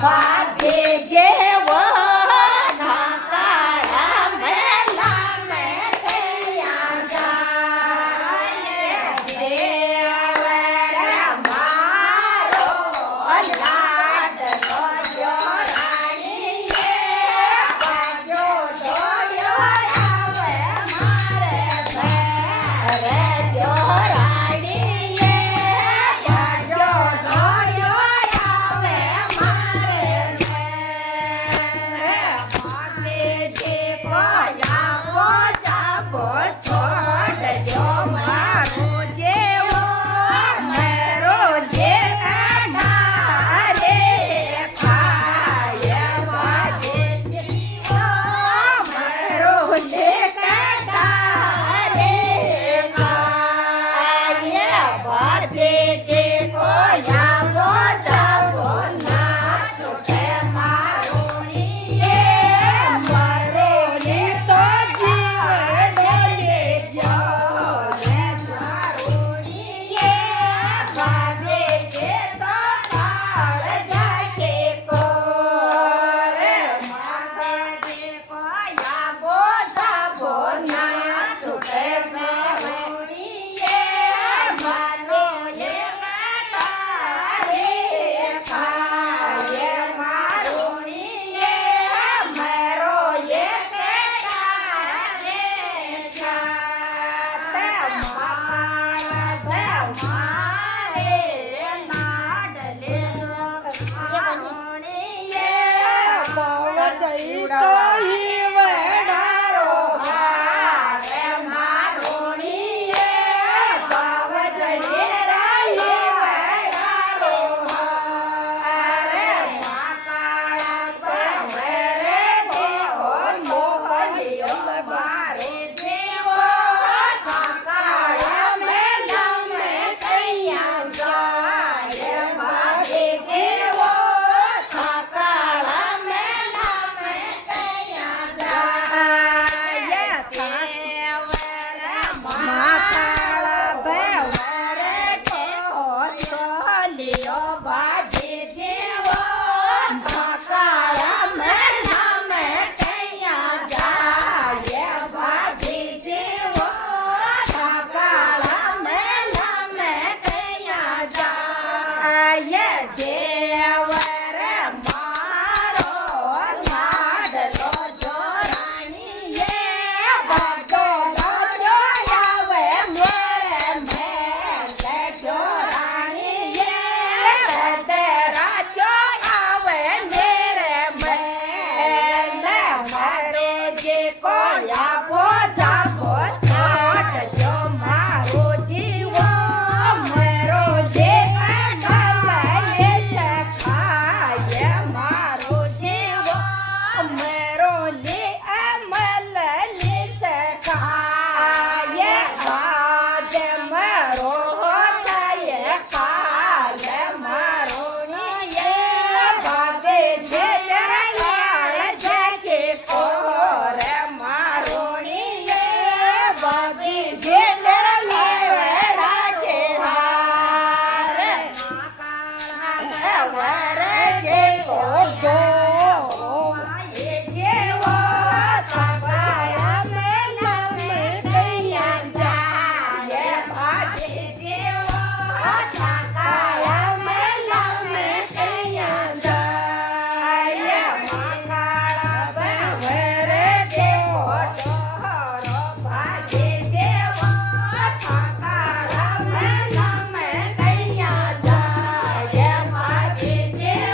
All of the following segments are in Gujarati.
ભાગે જેવો કાળા મેલા મેં થયા જાય દેવર મારો લાડ જોયો રાણીએ બાજો જોયો આવે મારે ઘરે જો રાણીએ બાજો જોયો આવે મારે ભાગે જે કોયા છોડ જો મારો જેવો મેરો જે રે ખાય વાજે મેરો જે રે ખાય વાજે જે કોયા બોજાવો ના છોટે મારો નીએ મારો ને તો જીવ લે જો ને મારો નીએ ભાગે જે તો કાળ જાકે કોરે માતા જે કોયા બોજાવો ના છોટે મારો નીએ મારો જે ખાય મારો નીએ મારો જે Yeah.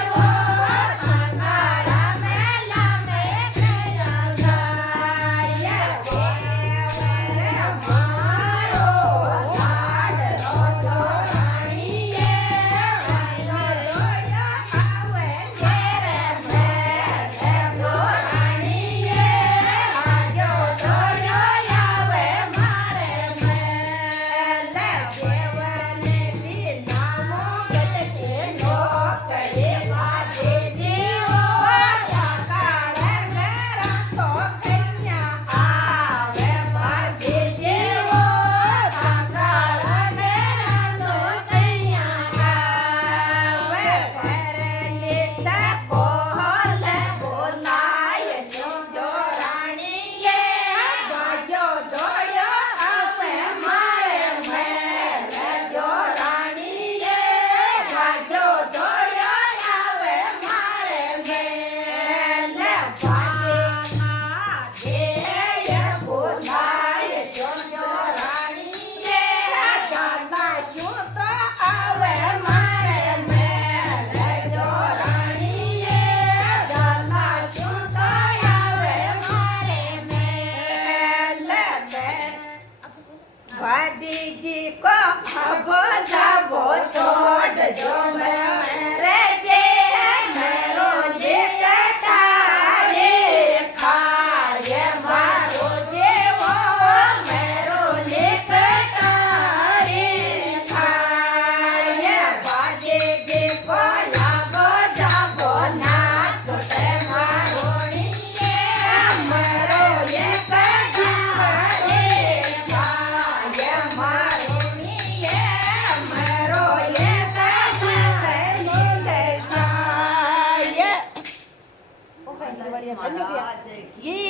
ધન્ય મહારાજ ગીત